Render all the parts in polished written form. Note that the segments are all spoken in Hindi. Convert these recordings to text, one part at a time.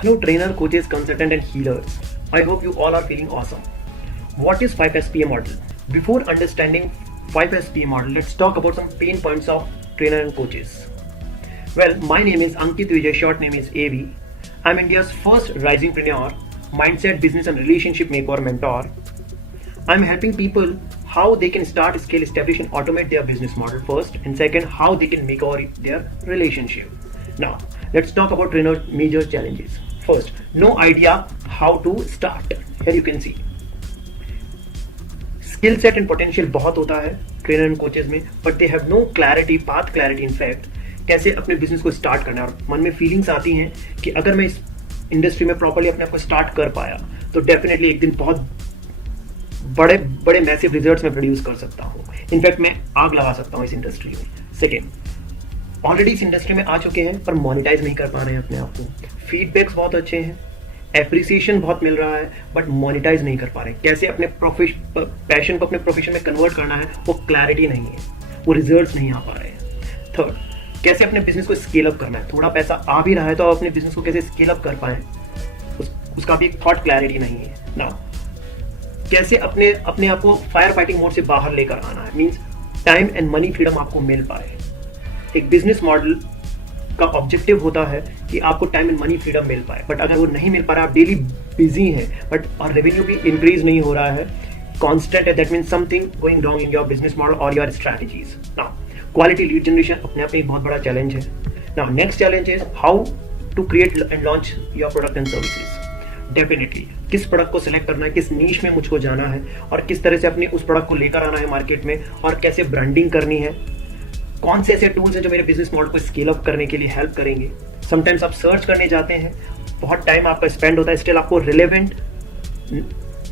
Hello trainer, coaches, consultant and healers. I hope you all are feeling awesome. What is 5SPA model? Before understanding 5SPA model, let's talk about some pain points of trainer and coaches. Well, my name is Ankit Vijay, short name is AV. I'm India's first risingpreneur, mindset, business and relationship maker mentor. I'm helping people how they can start, scale, establish and automate their business model first, and second, how they can make over their relationship. Now, let's talk about trainer major challenges. First, no idea how to start. Here you can see. Skill set and potential बहुत होता है ट्रेनर एंड कोचेज में, but they have no clarity, path clarity in fact कैसे अपने बिजनेस को स्टार्ट करना है। और मन में फीलिंग्स आती हैं कि अगर मैं इस इंडस्ट्री में प्रॉपर्ली अपने आप को स्टार्ट कर पाया तो डेफिनेटली एक दिन बहुत बड़े बड़े मैसिव रिजल्ट्स में प्रोड्यूस कर सकता हूँ। इनफैक्ट मैं आग लगा सकता हूँ इस इंडस्ट्री में। सेकेंड, ऑलरेडी इस इंडस्ट्री में आ चुके हैं पर मोनेटाइज नहीं कर पा रहे हैं अपने आप को। फीडबैक्स बहुत अच्छे हैं, एप्रिसिएशन बहुत मिल रहा है, बट मोनेटाइज नहीं कर पा रहे। कैसे अपने पैशन को अपने प्रोफेशन में कन्वर्ट करना है वो क्लैरिटी नहीं है, वो रिजल्ट्स नहीं आ पा रहे हैं। थर्ड, कैसे अपने बिजनेस को स्केल अप करना है। थोड़ा पैसा आ भी रहा है तो आप अपने बिजनेस को कैसे स्केल अप कर पाए उसका भी एक थॉट क्लैरिटी नहीं है ना। कैसे अपने आप को फायर फाइटिंग मोड से बाहर लेकर आना है, means time and money freedom आपको मिल पाए। एक बिजनेस मॉडल का ऑब्जेक्टिव होता है कि आपको टाइम एंड मनी फ्रीडम मिल पाए, बट अगर वो नहीं मिल पा रहा, आप डेली बिजी हैं बट और रेवेन्यू भी इंक्रीज नहीं हो रहा है, कांस्टेंट है, that means something going wrong in your business model और your strategies. Now quality lead generation अपने आप में एक बहुत बड़ा चैलेंज है। Now next challenge is how to create and launch your product and services. Definitely किस प्रोडक्ट को सिलेक्ट करना है, किस नीश में मुझको जाना है और किस तरह से अपने उस प्रोडक्ट को लेकर आना है मार्केट में, और कैसे ब्रांडिंग करनी है। कौन से ऐसे टूल्स हैं जो मेरे बिजनेस मॉडल को स्केल अप करने के लिए हेल्प करेंगे। समटाइम्स आप सर्च करने जाते हैं, बहुत टाइम आपका स्पेंड होता है, स्टिल आपको रिलेवेंट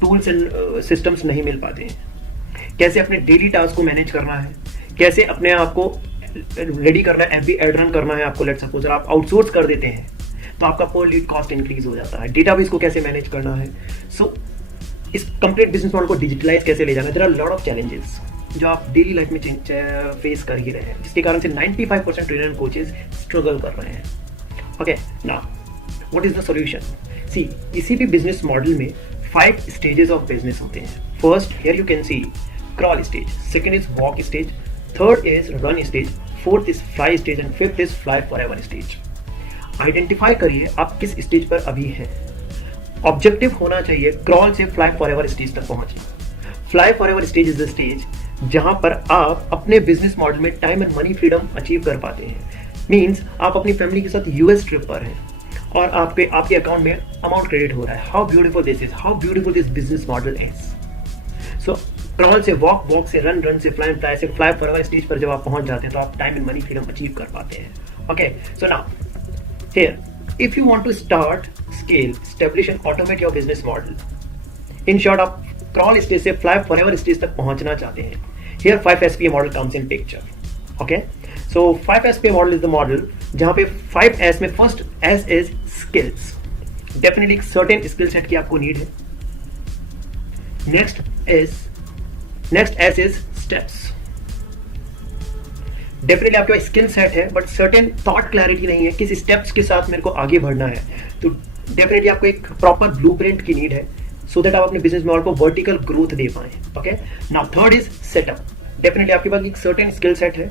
टूल्स एंड सिस्टम्स नहीं मिल पाते हैं। कैसे अपने डेली टास्क को मैनेज करना है, कैसे अपने आप को रेडी करना है, एफबी एड रन करना है आपको। लेट्स सपोज आप आउटसोर्स कर देते हैं तो आपका पर लीड कॉस्ट इंक्रीज हो जाता है। डेटाबेस को कैसे मैनेज करना है। सो इस कंप्लीट बिजनेस मॉडल को डिजिटलाइज कैसे ले जाना है। There are lot of challenges जो आप डेली लाइफ में फेस कर ही रहे हैं, जिसके कारण से 95% ट्रेनर एंड कोचेज स्ट्रगल कर रहे हैं। Okay, now what is the solution. See, किसी भी बिजनेस मॉडल में 5 स्टेजेस ऑफ बिजनेस होते हैं। First, here you can see crawl stage, second is walk stage, third is run stage, fourth is fly stage and fifth is fly forever stage. Identify करिए आप किस स्टेज पर अभी हैं। ऑब्जेक्टिव होना चाहिए क्रॉल से फ्लाई फॉरएवर स्टेज तक पहुंचना। Fly forever stage is the stage जहां पर आप अपने बिजनेस मॉडल में time and money freedom achieve कर पाते हैं। मींस आप अपनी फैमिली के साथ यूएस ट्रिप पर हैं और आपके अकाउंट में अमाउंट क्रेडिट हो रहा है। How beautiful this is, how beautiful this business model is. So crawl से वॉक, वॉक से रन, रन से फ्लाई, फ्लाई से फ्लाई फॉरएवर स्टेज पर जब आप पहुंच जाते हैं तो आप time and money freedom achieve कर पाते हैं। Okay, so now here if you want to start, scale, establish and automate your business model, in short आप क्रॉल स्टेज से फ्लाई फॉरएवर स्टेज तक पहुंचना चाहते हैं, here 5SPA model comes in picture. Okay, so 5SPA model is the model जहां पे 5S में first S is skills. Definitely certain skill set की आपको need है। next S is steps. Definitely आपके पास स्किल सेट है बट सर्टेन थॉट क्लैरिटी नहीं है किस स्टेप्स के साथ मेरे को आगे बढ़ना है। तो डेफिनेटली आपको एक प्रॉपर ब्लूप्रिंट की नीड है सो दैट आप अपने बिजनेस मॉडल को वर्टिकल ग्रोथ दे पाए। Okay, now third is setup. Definitely आपके पास एक सर्टेन स्किल सेट है,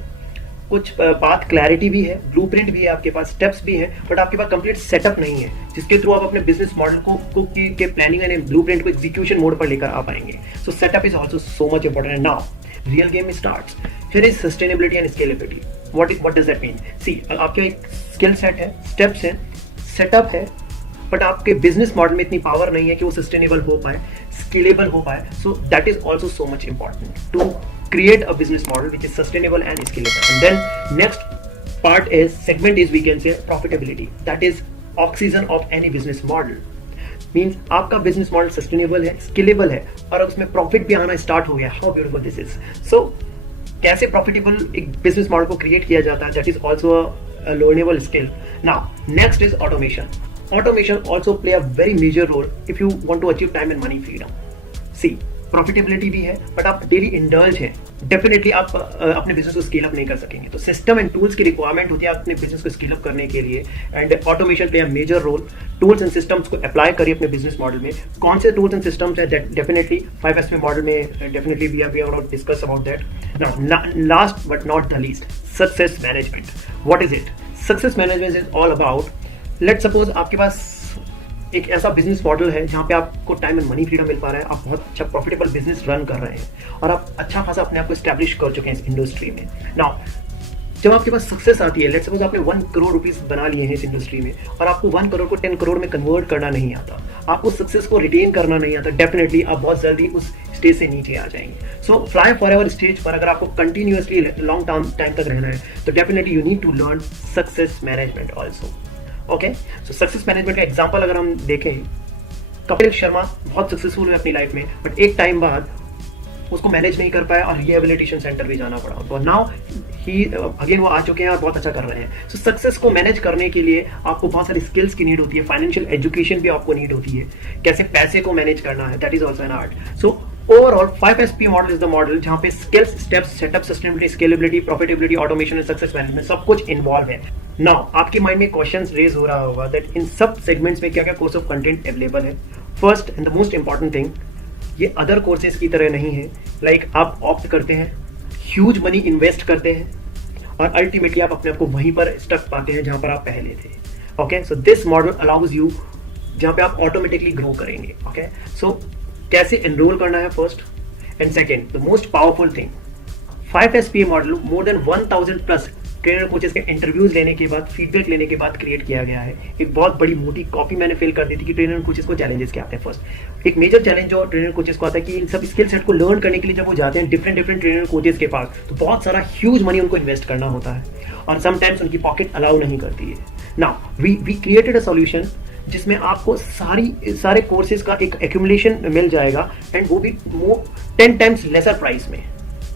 कुछ पाथ क्लैरिटी भी है, ब्लूप्रिंट भी है, आपके पास स्टेप्स भी है, बट आपके पास कंप्लीट सेटअप नहीं है जिसके थ्रू आप अपने बिजनेस मॉडल को के प्लानिंग एंड ब्लूप्रिंट को एग्जीक्यूशन मोड पर लेकर आ पाएंगे। So setup is also so much important. Now real game starts. Here is sustainability and scalability. What does that mean. See, आपके एक स्किल सेट है, स्टेप्स है, सेटअप है, बट आपके बिजनेस मॉडल में इतनी पावर नहीं है कि वो सस्टेनेबल हो पाए, स्केलेबल हो पाए। So that is also so much important to create a business model which is sustainable and scalable. And then next part is segment is we can say profitability. That is oxygen of any business model. Means आपका business model sustainable है, scalable है और उसमें profit भी आना start हो गया. How beautiful this is. So कैसे profitable एक business model को create किया जाता है, that is also a learnable skill. Now next is automation. Automation also play a very major role if you want to achieve time and money freedom. See, profitability भी है बट आप डेली इंडल्ज हैं, डेफिनेटली आप अपने बिजनेस को स्केल अप नहीं कर सकेंगे। तो सिस्टम एंड टूल्स की रिक्वायरमेंट होती है अपने बिजनेस को स्केल अप करने के लिए, and automation play a major role tools and systems को अप्लाई करिए अपने बिजनेस मॉडल में। कौन से टूल्स एंड सिस्टम्स है, डेफिनेटली 5S मॉडल में definitely we are discuss about that. Now last but not the least, success management. What is it? Success management is all about, let suppose आपके पास एक ऐसा बिजनेस मॉडल है जहां पे आपको टाइम एंड मनी फ्रीडम मिल पा रहा है, आप बहुत अच्छा प्रॉफिटेबल बिजनेस रन कर रहे हैं और आप अच्छा खासा अपने आप को एस्टैब्लिश कर चुके हैं इस इंडस्ट्री में। नाउ जब आपके पास सक्सेस आती है, लेट्स सपोज आपने 1 करोड़ रुपीस बना लिए हैं इस इंडस्ट्री में और आपको 1 करोड़ को 10 करोड़ में कन्वर्ट करना नहीं आता, आपको सक्सेस को रिटेन करना नहीं आता, डेफिनेटली आप बहुत जल्दी उस स्टेज से नीचे आ जाएंगे। सो फ्लाई फॉरएवर स्टेज पर अगर आपको कंटिन्यूअसली लॉन्ग टाइम तक रहना है तो definitely you need to learn success management also. Okay, so success management का एग्जाम्पल अगर हम देखें, कपिल शर्मा बहुत सक्सेसफुल हुए अपनी लाइफ में, बट एक टाइम बाद उसको मैनेज नहीं कर पाया और रिहेबिलिटेशन सेंटर भी जाना पड़ा। तो नाउ ही अगेन वो आ चुके हैं और बहुत अच्छा कर रहे हैं। सो सक्सेस को मैनेज करने के लिए आपको बहुत सारी स्किल्स की नीड होती है, फाइनेंशियल एजुकेशन भी आपको नीड होती है, कैसे पैसे को मैनेज करना है, that is also an art. So overall 5SP model is the model जहां पे skills, steps, setup, sustainability, scalability, profitability, automation and success management सब कुछ इन्वॉल्व है। नाउ आपके माइंड में क्वेश्चन रेज हो रहा होगा दैट इन सब सेगमेंट्स में क्या क्या कोर्स ऑफ कंटेंट अवेलेबल है। First and the most important thing, ये अदर कोर्सेज की तरह नहीं है लाइक आप ऑप्ट करते हैं, ह्यूज मनी इन्वेस्ट करते हैं और अल्टीमेटली आप अपने आप को वहीं पर स्टक पाते हैं जहां पर आप पहले थे। Okay, so this model allows you जहां पे आप ऑटोमेटिकली ग्रो करेंगे। ओके, सो कैसे एनरोल करना है first and second, the most powerful thing, 5SP model more than 1000 plus trainer coaches के इंटरव्यूज लेने के बाद, फीडबैक लेने के बाद क्रिएट किया गया है। एक बहुत बड़ी मोटी कॉपी मैंने फिल कर दी थी कि ट्रेनर कोचेस को चैलेंजेस क्या आते हैं। फर्स्ट एक मेजर चैलेंज जो ट्रेनर कोचेस को आता है कि इन सब स्किल सेट को लर्न करने के लिए जब वो जाते हैं डिफरेंट ट्रेनर कोचेस के पास, तो बहुत सारा ह्यूज मनी उनको इन्वेस्ट करना होता है और समटाइम्स उनकी पॉकेट अलाउ नहीं करती है। Now we created a solution जिसमें आपको सारे कोर्सेज का एक एक्यूमुलेशन मिल जाएगा एंड वो भी 10 टाइम्स लेसर प्राइस में।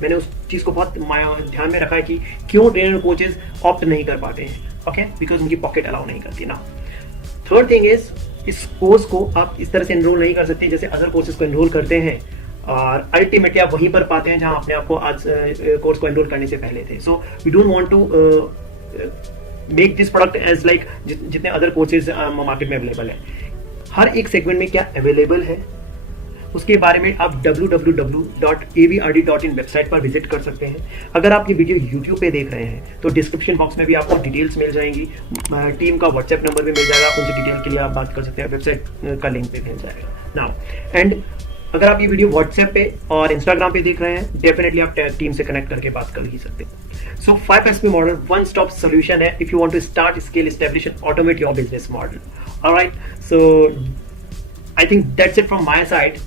मैंने उस चीज को बहुत ध्यान में रखा है कि क्यों ट्रेनर कोचेस ऑप्ट नहीं कर पाते हैं। ओके, बिकॉज उनकी पॉकेट अलाउ नहीं करती ना। थर्ड थिंग इज, इस कोर्स को आप इस तरह से एनरोल नहीं कर सकते जैसे अदर कोर्सेज को एनरोल करते हैं और अल्टीमेटली आप वहीं पर पाते हैं जहां अपने आपको आज कोर्स को एनरोल करने से पहले थे। So we don't want to make this product as like जितने अदर कोर्सेज मार्केट में अवेलेबल है। हर एक सेगमेंट में क्या अवेलेबल है उसके बारे में आप www.avrd.in वेबसाइट पर विजिट कर सकते हैं। अगर आप ये वीडियो YouTube पे देख रहे हैं तो डिस्क्रिप्शन बॉक्स में भी आपको डिटेल्स मिल जाएंगी, टीम का व्हाट्सएप नंबर भी मिल जाएगा, उनसे डिटेल के लिए आप बात कर सकते हैं, वेबसाइट का लिंक भी मिल जाएगा। नाउ एंड अगर आप ये वीडियो व्हाट्सएप पे और इंस्टाग्राम पे देख रहे हैं, डेफिनेटली आप टीम से कनेक्ट करके बात कर ही सकते हैं। So 5SP model one stop solution है if you want to start, scale, establish and automate your business model. Alright, so I think that's it from my side.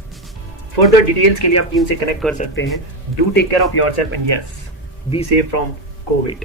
Further details के लिए आप टीम से कनेक्ट कर सकते हैं। Do take care of yourself and yes, be safe from Covid.